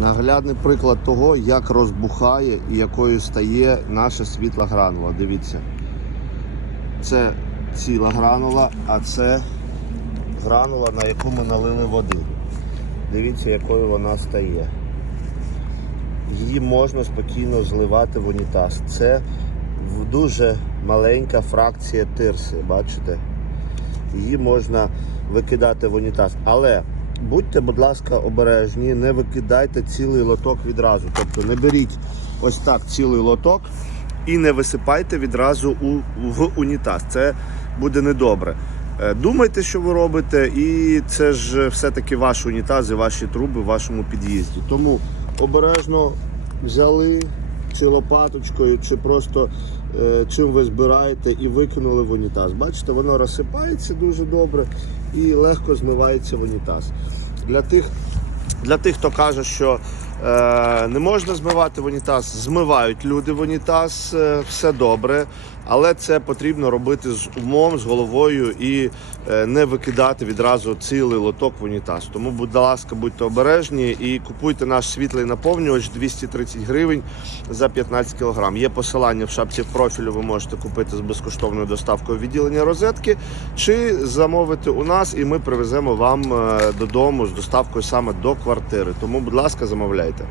Наглядний приклад того, як розбухає і якою стає наша світла гранула. Дивіться. Це ціла гранула, а це гранула, на яку ми налили води. Дивіться, якою вона стає. Її можна спокійно зливати в унітаз. Це дуже маленька фракція тирси, бачите? Її можна викидати в унітаз. Але будьте, будь ласка, обережні, не викидайте цілий лоток відразу. Тобто не беріть ось так цілий лоток і не висипайте відразу у, в унітаз. Це буде недобре. Е, Думайте, що ви робите, і це ж все-таки ваш унітаз і ваші труби в вашому під'їзді. Тому обережно взяли чи лопаточкою, чи просто е, чим ви збираєте і викинули в унітаз. Бачите, воно розсипається дуже добре і легко змивається в унітаз. Для тих, для тих, хто каже, що е, не можна змивати в унітаз, змивають люди в унітаз, е, все добре, але це потрібно робити з умом, з головою і е, не викидати відразу цілий лоток в унітаз. Тому, будь ласка, будьте обережні і купуйте наш світлий наповнювач 230 гривень за 15 кг. Є посилання в шапці профілю. Ви можете купити з безкоштовною доставкою відділення розетки чи замовити у нас, і ми привеземо вам е, додому з доставкою саме до квартири. Тому, будь ласка, замовляйте.